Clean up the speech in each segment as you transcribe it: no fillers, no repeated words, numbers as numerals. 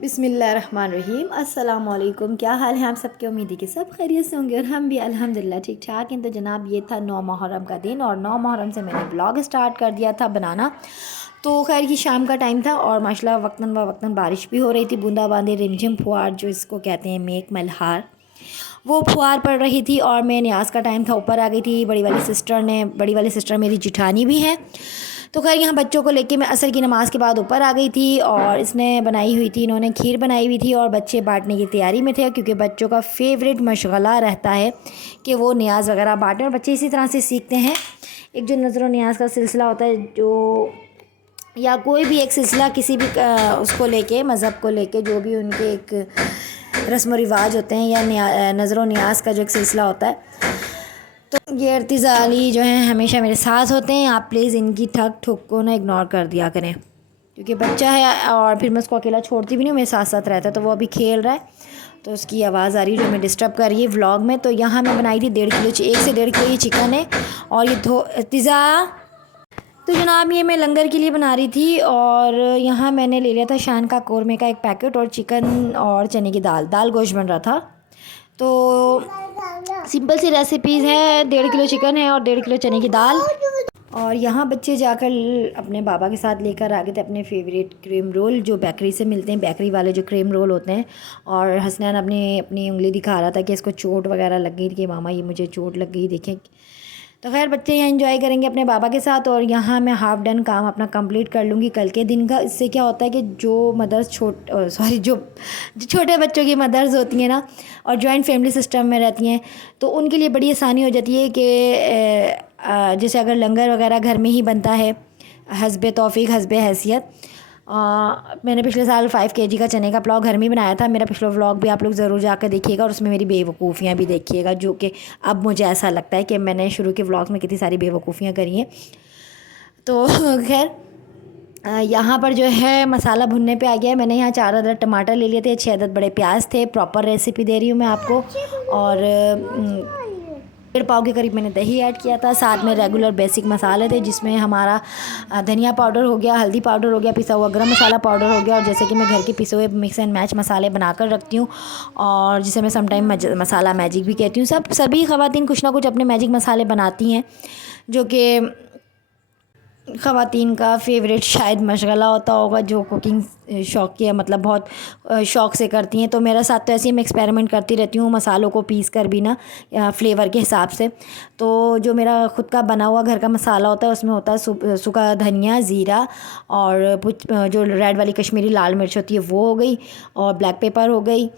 बिस्मिल्लाहिर्रहमानिर्रहीम। अस्सलाम वालेकुम। क्या हाल है आप सबके? उम्मीद है कि सब खैरियत से होंगे और हम भी अल्हम्दुलिल्लाह ठीक ठाक हैं। तो जनाब ये था 9 मुहर्रम का दिन और 9 मुहर्रम से मैंने ब्लॉग स्टार्ट कर दिया था बनाना। तो खैर ये शाम का टाइम था और माशाल्लाह वक्तन व वक्तन बारिश भी हो रही थी, बूंदाबांदी रिमझिम फुहार जो इसको कहते हैं मेघ मल्हार, वो फुहार पड़ रही थी। और मैं न्याज का टाइम था, ऊपर आ गई थी बड़ी वाली सिस्टर मेरी जिठानी भी है। तो खैर यहाँ बच्चों को लेके मैं असर की नमाज़ के बाद ऊपर आ गई थी और इसने बनाई हुई थी, इन्होंने खीर बनाई हुई थी और बच्चे बांटने की तैयारी में थे, क्योंकि बच्चों का फेवरेट मशगला रहता है कि वो न्याज़ वगैरह बांटें और बच्चे इसी तरह से सीखते हैं। एक जो नज़र व न्याज़ का सिलसिला होता है, जो या कोई भी एक सिलसिला किसी भी उसको लेके, मज़हब को लेके, जो भी उनके एक रस्म व रिवाज होते हैं या नज़र व न्याज़ का जो एक सिलसिला होता है, तो ये अर्तिज़ाली जो हैं हमेशा मेरे साथ होते हैं। आप प्लीज़ इनकी ठक ठुक को ना इग्नोर कर दिया करें, क्योंकि बच्चा है और फिर मैं उसको अकेला छोड़ती भी नहीं, मेरे साथ साथ रहता है। तो वो अभी खेल रहा है तो उसकी आवाज़ आ रही है जो मैं डिस्टर्ब कर रही है व्लॉग में। तो यहाँ मैं बनाई थी 1.5 किलो, 1 से 1.5 किलो ये चिकन है और ये तिज़ा। तो जनाब ये मैं लंगर के लिए बना रही थी और यहाँ मैंने ले लिया था शान का कौरमे का एक पैकेट और चिकन और चने की दाल गोश्त बन रहा था। तो सिंपल सी रेसिपीज़ है, 1.5 किलो चिकन है और 1.5 किलो चने की दाल। और यहाँ बच्चे जाकर अपने बाबा के साथ लेकर आ गए थे अपने फेवरेट क्रीम रोल जो बेकरी से मिलते हैं, बेकरी वाले जो क्रीम रोल होते हैं। और हसनैन अपनी उंगली दिखा रहा था कि इसको चोट वगैरह लग गई थी कि मामा ये मुझे चोट लग गई, देखें। तो खैर बच्चे यहाँ एंजॉय करेंगे अपने बाबा के साथ और यहाँ मैं हाफ़ डन काम अपना कंप्लीट कर लूँगी कल के दिन का। इससे क्या होता है कि जो मदर्स जो छोटे बच्चों की मदर्स होती हैं ना और जॉइंट फैमिली सिस्टम में रहती हैं, तो उनके लिए बड़ी आसानी हो जाती है कि जैसे अगर लंगर वगैरह घर में ही बनता है हस्बे तौफीक हस्बे हैसियत। मैंने पिछले साल 5 केजी का चने का पुलाव घर में ही बनाया था। मेरा पिछला व्लॉग भी आप लोग ज़रूर जाकर देखिएगा और उसमें मेरी बेवकूफ़ियाँ भी देखिएगा, जो कि अब मुझे ऐसा लगता है कि मैंने शुरू के व्लॉग्स में कितनी सारी बेवकूफ़ियाँ करी हैं। तो खैर यहाँ पर जो है मसाला भुनने पे आ गया है। मैंने यहाँ 4 अदद टमाटर ले लिए थे, 6 अदद बड़े प्याज थे। प्रॉपर रेसिपी दे रही हूँ मैं आपको। और 1.5 पाव के करीब मैंने दही ऐड किया था। साथ में रेगुलर बेसिक मसाले थे, जिसमें हमारा धनिया पाउडर हो गया, हल्दी पाउडर हो गया, पिसा हुआ गरम मसाला पाउडर हो गया। और जैसे कि मैं घर के पिसे हुए मिक्स एंड मैच मसाले बनाकर रखती हूँ और जिसे मैं समटाइम मसाला मैजिक भी कहती हूँ। सभी ख़वातीन कुछ ना कुछ अपने मैजिक मसाले बनाती हैं, जो कि ख़वातीन का फेवरेट शायद मशगला होता होगा, जो कुकिंग शौक की है, मतलब बहुत शौक़ से करती हैं। तो मेरा साथ तो ऐसे ही मैं एक्सपेरिमेंट करती रहती हूँ मसालों को पीस कर भी ना, फ्लेवर के हिसाब से। तो जो मेरा ख़ुद का बना हुआ घर का मसाला होता है उसमें होता है सूखा धनिया, ज़ीरा और जो रेड वाली कश्मीरी लाल मिर्च होती है वो हो गई, और ब्लैक पेपर हो गई,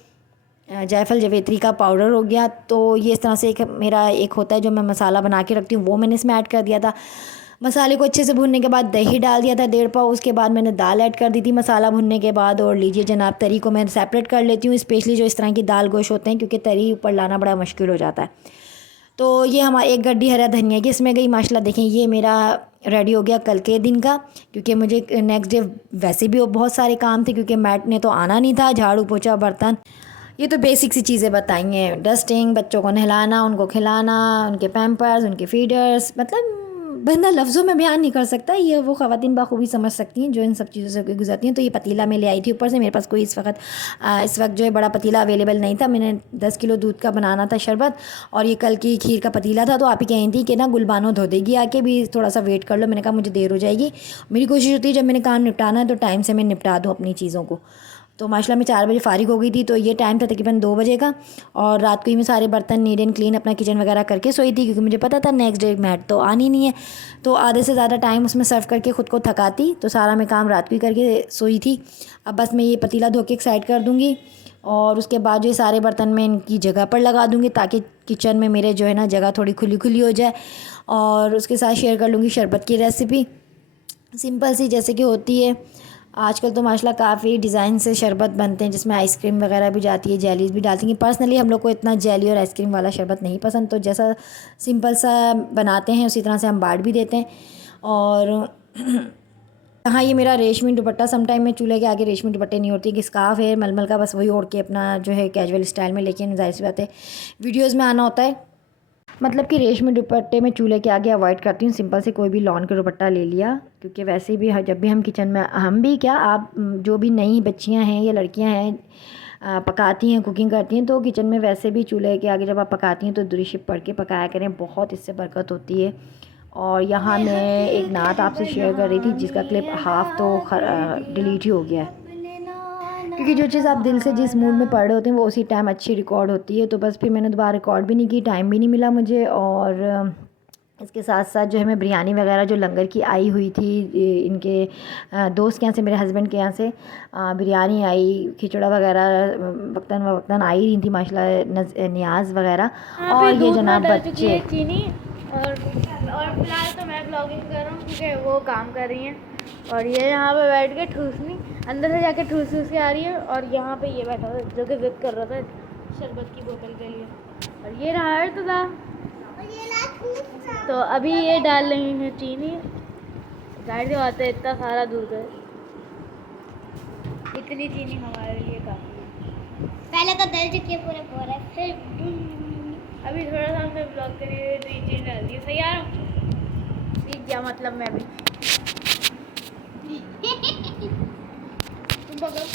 जायफल जवेत्री का पाउडर हो गया। तो ये इस तरह से मेरा एक होता है जो मैं मसाला बना के रखती हूँ, वो मैंने इसमें ऐड कर दिया था। मसाले को अच्छे से भूनने के बाद दही डाल दिया था 1.5 पाव। उसके बाद मैंने दाल ऐड कर दी थी मसाला भुनने के बाद। और लीजिए जनाब, तरी को मैं सेपरेट कर लेती हूँ, स्पेशली जो इस तरह की दाल गोश्त होते हैं, क्योंकि तरी ऊपर लाना बड़ा मुश्किल हो जाता है। तो ये हमारा एक गड्डी हरा धनिया की इसमें गई। माशाल्लाह देखें ये मेरा रेडी हो गया कल के दिन का, क्योंकि मुझे नेक्स्ट डे वैसे भी बहुत सारे काम थे, क्योंकि मैट ने तो आना नहीं था, झाड़ू पोछा बर्तन, ये तो बेसिक सी चीज़ें बताई हैं, डस्टिंग, बच्चों को नहलाना, उनको खिलाना, उनके पैम्पर्स, उनके फीडर्स, मतलब बंदा लफ्ज़ों में बयान नहीं कर सकता। ये वो ख़वातीन बाखूबी समझ सकती हैं जो इन सब चीज़ों से गुजरती हैं। तो ये पतीला मैं ले आई थी ऊपर से, मेरे पास कोई इस वक्त जो है बड़ा पतीला अवेलेबल नहीं था। मैंने 10 किलो दूध का बनाना था शरबत और ये कल की खीर का पतीला था। तो आप ही कही थी कि ना गुलबानो धो देगी आके, भी थोड़ा सा वेट कर लो। मैंने कहा मुझे देर हो जाएगी। मेरी कोशिश होती है जब मैंने काम निपटाना है तो टाइम से मैं निपटा दूँ अपनी चीज़ों को। तो माशाल्लाह मैं 4 बजे फ़ारिग हो गई थी, तो ये टाइम था तकरीबन 2 बजे का। और रात को ही मैं सारे बर्तन नीट एंड क्लीन अपना किचन वगैरह करके सोई थी, क्योंकि मुझे पता था नेक्स्ट डे मैट तो आनी नहीं है। तो आधे से ज़्यादा टाइम उसमें सर्व करके ख़ुद को थकाती, तो सारा मैं काम रात को ही करके सोई थी। अब बस मैं ये पतीला धो के एक साइड कर दूँगी और उसके बाद जो ये सारे बर्तन मैं इनकी जगह पर लगा दूँगी, ताकि किचन में मेरे जो है ना जगह थोड़ी खुली खुली हो जाए। और उसके साथ शेयर कर लूँगी शरबत की रेसिपी, सिंपल सी जैसे कि होती है। आजकल तो माशाल्लाह काफ़ी डिज़ाइन से शरबत बनते हैं, जिसमें आइसक्रीम वगैरह भी जाती है, जेलीज़ भी डालती हैं। पर्सनली हम लोग को इतना जेली और आइसक्रीम वाला शरबत नहीं पसंद, तो जैसा सिंपल सा बनाते हैं उसी तरह से हम बांट भी देते हैं। और हाँ, ये मेरा रेशमी दुपट्टा, समटाइम मैं चूल्हे के आगे रेशमी दुपट्टे नहीं होती कि स्कार्फ़ है मलमल का, बस वही ओढ़ के अपना जो है कैजुअल स्टाइल में, लेकिन ज़ाहिर सी बात है वीडियोज़ में आना होता है। मतलब कि रेशमी दुपट्टे में चूल्हे के आगे अवॉइड करती हूँ, सिंपल से कोई भी लॉन का दुपट्टा ले लिया, क्योंकि वैसे भी जब भी हम किचन में, हम भी क्या, आप जो भी नई बच्चियाँ हैं या लड़कियाँ हैं पकाती हैं, कुकिंग करती हैं, तो किचन में वैसे भी चूल्हे के आगे जब आप पकाती हैं तो दुरूद शरीफ पढ़ के पकाया करें, बहुत इससे बरकत होती है। और यहाँ मैं एक नात आपसे शेयर कर रही थी जिसका क्लिप हाफ़ तो डिलीट ही हो गया है, क्योंकि जो चीज़ आप दिल से जिस मूड में पढ़ रहे होते हैं वो उसी टाइम अच्छी रिकॉर्ड होती है। तो बस फिर मैंने दोबारा रिकॉर्ड भी नहीं की, टाइम भी नहीं मिला मुझे। और इसके साथ साथ जो है मैं बिरयानी वगैरह जो लंगर की आई हुई थी इनके दोस्त के यहाँ से, मेरे हस्बैंड के यहाँ से बिरयानी आई, खिचड़ा वगैरह वक्तन आ ही रही थी माशाल्लाह, नियाज़ वगैरह। और ये जनाब बच्चे चीनी और फिलहाल तो मैं ब्लॉगिंग कर रहा हूँ क्योंकि वो काम कर रही हैं, और ये यहाँ पे बैठ के ठूसनी, अंदर से जाके ठूस के आ रही है, और यहाँ पे ये बैठा था जो कि जिद कर रहा था शरबत की बोतल के लिए। और ये रहा है तो अभी ये डाल रही हैं चीनी, जाहिर सी बात है इतना सारा दूध है, इतनी चीनी हमारे लिए काफ़ी है। पहले तो दर्ज किए पूरे पूरे, फिर अभी थोड़ा सा हमने ब्लॉग के लिए तो ये चीज़ डाल दी, सही यार सीख गया, मतलब मैं भी तुम पकड़।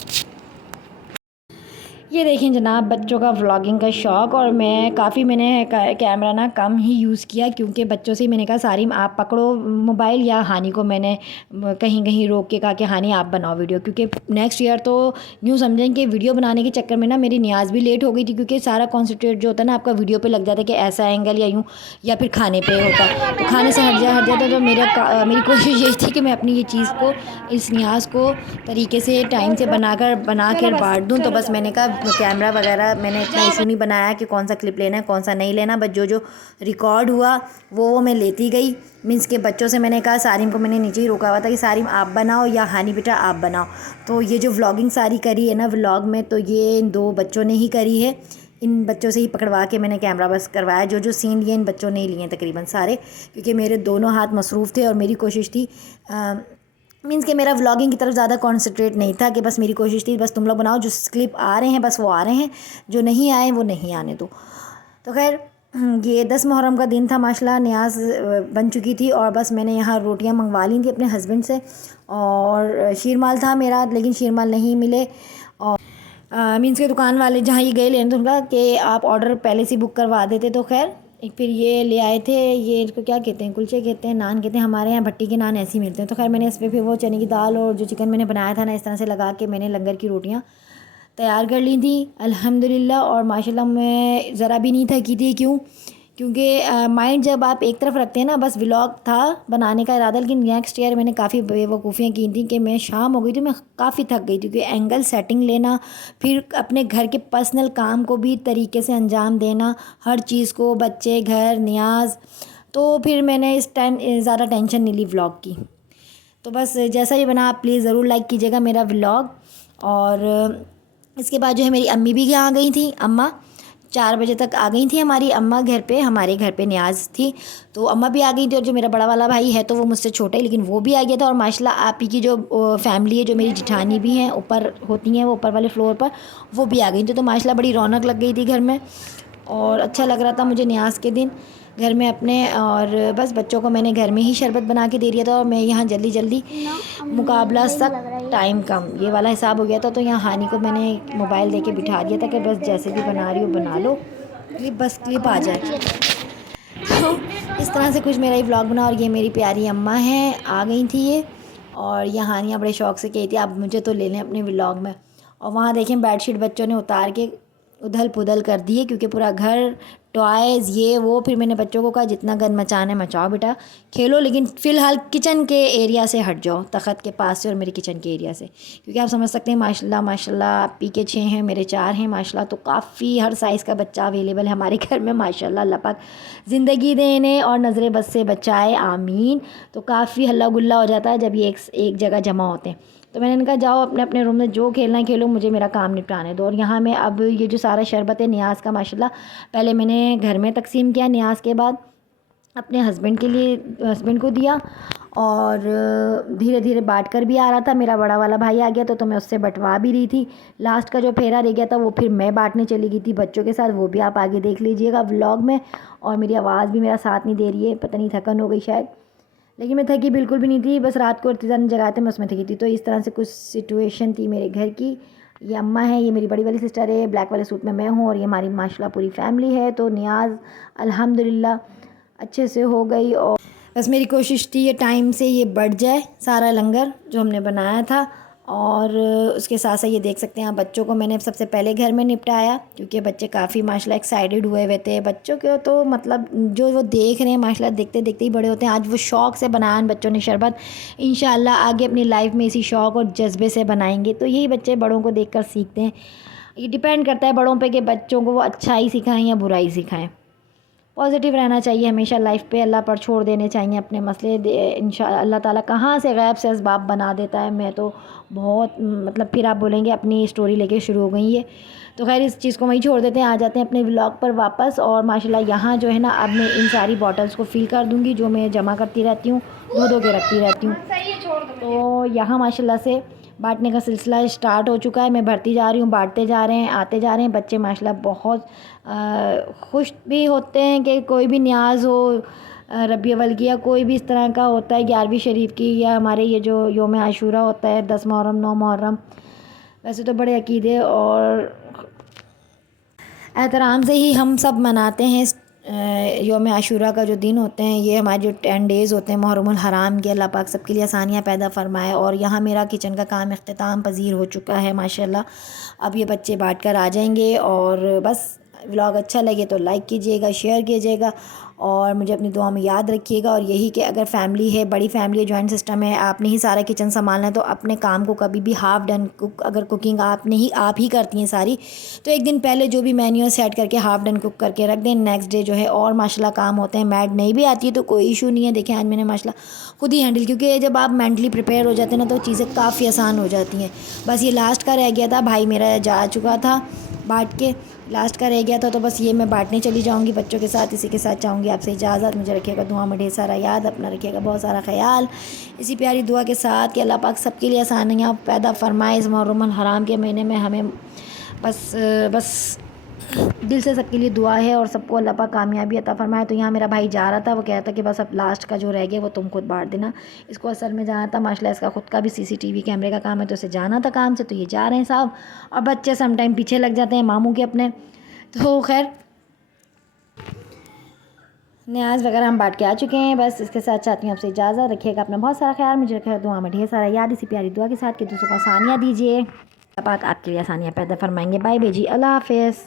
ये देखें जनाब बच्चों का व्लॉगिंग का शौक़। और मैं काफ़ी मैंने कैमरा ना कम ही यूज़ किया, क्योंकि बच्चों से मैंने कहा सारी आप पकड़ो मोबाइल, या हानि को मैंने कहीं कहीं रोक के कहा कि हानि आप बनाओ वीडियो, क्योंकि नेक्स्ट ईयर तो यूँ समझें कि वीडियो बनाने के चक्कर में ना मेरी नियाज़ भी लेट हो गई थी, क्योंकि सारा कॉन्सेंट्रेट जो होता है ना आपका वीडियो पर लग जाता है कि ऐसा एंगल या यूँ, या फिर खाने पर होता है, तो खाने से हट जाता। तो मेरी कोशिश यही थी कि मैं अपनी ये चीज़ को, इस नियाज़ को तरीके से टाइम से बना कर बांट दूँ। तो बस मैंने कहा कैमरा वगैरह मैंने इतना इशू नहीं बनाया कि कौन सा क्लिप लेना है कौन सा नहीं लेना, बस जो रिकॉर्ड हुआ वो मैं लेती गई। मीन्स के बच्चों से मैंने कहा, सारिम को मैंने नीचे ही रोका हुआ था कि सारिम आप बनाओ या हानि बेटा आप बनाओ। तो ये जो व्लॉगिंग सारी करी है ना व्लॉग में, तो ये इन 2 बच्चों ने ही करी है। इन बच्चों से ही पकड़वा के मैंने कैमरा बस करवाया, जो सीन लिए इन बच्चों ने ही लिए तकरीबन सारे, क्योंकि मेरे दोनों हाथ मसरूफ़ थे और मेरी कोशिश थी मीन्स कि मेरा व्लॉगिंग की तरफ ज़्यादा कॉन्सेंट्रेट नहीं था, कि बस मेरी कोशिश थी बस तुम लोग बनाओ, जो क्लिप आ रहे हैं बस वो आ रहे हैं, जो नहीं आए वो नहीं आने दो। तो खैर ये 10 मुहर्रम का दिन था, माशाल्लाह नियाज़ बन चुकी थी, और बस मैंने यहाँ रोटियाँ मंगवा ली थी अपने हस्बैंड से, और शीरमाल था मेरा लेकिन शीरमाल नहीं मिले। और मीन्स के दुकान वाले जहाँ ये गए लेने, तो उनका कि आप ऑर्डर पहले से बुक करवा देते। तो खैर एक फिर ये ले आए थे, ये इनको क्या कहते हैं, कुलचे कहते हैं, नान कहते हैं, हमारे यहाँ भट्टी के नान ऐसे ही मिलते हैं। तो खैर मैंने इस पर फिर वो चने की दाल और जो चिकन मैंने बनाया था ना, इस तरह से लगा के मैंने लंगर की रोटियाँ तैयार कर ली थी अल्हम्दुलिल्लाह। और माशाल्लाह मैं ज़रा भी नहीं थकी थी, क्योंकि माइंड जब आप एक तरफ रखते हैं ना, बस व्लॉग था बनाने का इरादा, लेकिन नेक्स्ट ईयर मैंने काफ़ी बेवकूफ़ियाँ की थी कि मैं शाम हो गई थी, मैं काफ़ी थक गई थी, क्योंकि एंगल सेटिंग लेना, फिर अपने घर के पर्सनल काम को भी तरीके से अंजाम देना, हर चीज़ को, बच्चे, घर, नियाज़, तो फिर मैंने इस टाइम ज़्यादा टेंशन नहीं ली व्लॉग की। तो बस जैसा ही बना आप प्लीज़ ज़रूर लाइक कीजिएगा मेरा व्लॉग। और इसके बाद जो है मेरी अम्मी भी यहाँ आ गई थी, अम्मा 4 बजे तक आ गई थी हमारी अम्मा घर पे, हमारे घर पे नियाज़ थी तो अम्मा भी आ गई थी। और जो मेरा बड़ा वाला भाई है तो वो मुझसे छोटा है, लेकिन वो भी आ गया था। और माशाल्लाह आप ही की जो फैमिली है, जो मेरी जिठानी भी हैं ऊपर होती हैं, वो ऊपर वाले फ्लोर पर, वो भी आ गई थी। तो माशाल्लाह बड़ी रौनक लग गई थी घर में, और अच्छा लग रहा था मुझे नियाज़ के दिन घर में अपने। और बस बच्चों को मैंने घर में ही शरबत बना के दे दिया था, और मैं यहाँ जल्दी जल्दी मुकाबला सख्त टाइम कम ये वाला हिसाब हो गया था। तो यहाँ हानि को मैंने मोबाइल दे के बिठा दिया था कि बस जैसे भी बना रही हो बना लो, क्लिप आ जाए। तो इस तरह से कुछ मेरा ही व्लॉग बना। और ये मेरी प्यारी अम्मा हैं, आ गई थी ये, और ये हानिया बड़े शौक़ से कही थी आप मुझे तो ले लें अपने व्लॉग में। और वहाँ देखें बेडशीट बच्चों ने उतार के उधल पुधल कर दिए, क्योंकि पूरा घर टॉयज़ ये वो। फिर मैंने बच्चों को कहा जितना गंद मचाना है मचाओ बेटा, खेलो, लेकिन फ़िलहाल किचन के एरिया से हट जाओ, तख़्त के पास से और मेरे किचन के एरिया से, क्योंकि आप समझ सकते हैं माशाल्लाह माशाल्लाह आप पी के 6 हैं, मेरे 4 हैं माशाल्लाह। तो काफ़ी हर साइज़ का बच्चा अवेलेबल है हमारे घर में माशाल्लाह। अल्लाह पाक ज़िंदगी देने और नज़र बद से बचाए, आमीन। तो काफ़ी हल्ला गुल्ला हो जाता है जब ये एक जगह जमा होते हैं। तो मैंने इनका जाओ अपने अपने रूम में जो खेलना है खेलो, मुझे मेरा काम निपटाने दो। और यहाँ मैं अब ये जो सारा शरबत है नियाज़ का माशाल्लाह पहले मैंने घर में तकसीम किया, नियाज़ के बाद अपने हस्बैंड के लिए, हस्बैंड को दिया। और धीरे धीरे बांट कर भी आ रहा था। मेरा बड़ा वाला भाई आ गया तो मैं उससे बंटवा भी रही थी। लास्ट का जो फेरा रह गया था वो फिर मैं बांटने चली गई थी बच्चों के साथ, वो भी आप आगे देख लीजिएगा व्लॉग में। और मेरी आवाज़ भी मेरा साथ नहीं दे रही है, पता नहीं थकन हो गई शायद, लेकिन मैं थकी बिल्कुल भी नहीं थी, बस रात को इर्तिज़ान जगाए थे मैं उसमें थकी थी। तो इस तरह से कुछ सिचुएशन थी मेरे घर की। ये अम्मा है, ये मेरी बड़ी वाली सिस्टर है, ब्लैक वाले सूट में मैं हूँ, और ये हमारी माशाल्लाह पूरी फैमिली है। तो नियाज़ अल्हम्दुलिल्लाह अच्छे से हो गई। और बस मेरी कोशिश थी ये टाइम से ये बढ़ जाए सारा लंगर जो हमने बनाया था। और उसके साथ साथ ये देख सकते हैं आप, बच्चों को मैंने सबसे पहले घर में निपटाया क्योंकि बच्चे काफ़ी माशाल्लाह एक्साइटेड हुए थे। बच्चों के तो मतलब जो वो देख रहे हैं माशाल्लाह, देखते देखते ही बड़े होते हैं। आज वो शौक़ से बनाया बच्चों ने शरबत, इंशाल्लाह आगे अपनी लाइफ में इसी शौक़ और जज्बे से बनाएंगे। तो यही बच्चे बड़ों को देख कर सीखते हैं। ये डिपेंड करता है बड़ों पर कि बच्चों को वो अच्छाई सिखाएँ या बुराई सिखाएँ। पॉजिटिव रहना चाहिए हमेशा लाइफ पे, अल्लाह पर छोड़ देने चाहिए अपने मसले। इंशाअल्लाह अल्लाह ताला कहाँ से गैब से असबाब बना देता है। मैं तो बहुत मतलब फिर आप बोलेंगे अपनी स्टोरी लेके शुरू हो गई है। तो खैर इस चीज़ को वहीं छोड़ देते हैं, आ जाते हैं अपने व्लॉग पर वापस। और माशाल्लाह यहाँ जो है ना, अब मैं इन सारी बॉटल्स को फ़िल कर दूँगी जो मैं जमा करती रहती हूँ, धो के रखती रहती हूँ। तो यहाँ माशाल्लाह से बांटने का सिलसिला स्टार्ट हो चुका है। मैं भरती जा रही हूँ, बांटते जा रहे हैं, आते जा रहे हैं। बच्चे माशाल्लाह बहुत खुश भी होते हैं कि कोई भी न्याज़ हो, रबी अव्वल की या कोई भी इस तरह का होता है, 11वीं शरीफ की, या हमारे ये जो योम आशूरा होता है 10 मुहर्रम 9 मुहर्रम, वैसे तो बड़े अकीदे और एहतराम से ही हम सब मनाते हैं। योम आशूरा का जो दिन होते हैं, ये हमारे जो 10 डेज़ होते हैं मुहर्रमुल हराम के, अल्लाह पाक सबके लिए आसानियाँ पैदा फरमाए। और यहाँ मेरा किचन का काम इख्तिताम पज़ीर हो चुका है माशाल्लाह। अब ये बच्चे बांट कर आ जाएंगे। और बस व्लॉग अच्छा लगे तो लाइक कीजिएगा, शेयर कीजिएगा, और मुझे अपनी दुआ में याद रखिएगा। और यही कि अगर फैमिली है, बड़ी फैमिली है, जॉइंट सिस्टम है, आपने ही सारा किचन संभालना है, तो अपने काम को कभी भी हाफ़ डन कुक, अगर कुकिंग आप ही करती हैं सारी, तो एक दिन पहले जो भी मेन्यू सेट करके हाफ़ डन कुक करके रख दें। नेक्स्ट डे जो है और माशाल्लाह काम होते हैं। मैड नहीं भी आती है तो कोई इशू नहीं है। देखें आज मैंने माशाल्लाह खुद ही हैंडल, क्योंकि जब आप मेंटली प्रिपेयर हो जाते हैं ना तो चीज़ें काफ़ी आसान हो जाती हैं। बस ये लास्ट का रह गया था, भाई मेरा जा चुका था बांट के, लास्ट का रह गया था। तो बस ये मैं बांटने चली जाऊंगी बच्चों के साथ। इसी के साथ चाहूँगी आपसे इजाज़त। मुझे रखिएगा दुआ में ढेर सारा याद, अपना रखिएगा बहुत सारा ख्याल। इसी प्यारी दुआ के साथ कि अल्लाह पाक सबके लिए आसानियाँ पैदा फरमाए इस मुहर्रमुल हराम के महीने में। हमें बस दिल से सबके लिए दुआ है, और सबको अल्लाह पाक कामयाबी अता फरमाए। तो यहाँ मेरा भाई जा रहा था, वो कह रहा था कि बस अब लास्ट का जो रह गया वो तुम खुद बांट देना। इसको असल में जाना था माशाल्लाह, इसका खुद का भी CCTV कैमरे का काम है, तो इसे जाना था काम से, तो ये जा रहे हैं साहब। और बच्चे सम टाइम पीछे लग जाते हैं मामू के अपने। तो खैर न्याज़ वगैरह हम बांट के आ चुके हैं। बस इसके साथ चाहती हूँ आपसे इजाज़त, रखिएगा अपना बहुत सारा ख्याल। मुझे रखिएगा दुआ में ढेर सारा याद, इसी प्यारी दुआ के साथ कि दूसरों को आसानियाँ दीजिए। अल्लाह पाक आपके लिए आसानियाँ पैदा फरमाएंगे। बाय बाय जी, अल्लाह हाफ़िज़।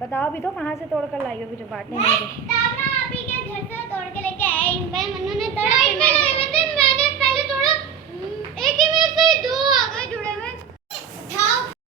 बताओ भी तो कहाँ से तोड़ कर लाई हो जो बांटने में। आप ही के घर से तोड़ के लेके आए, इन भाई मन्नू ने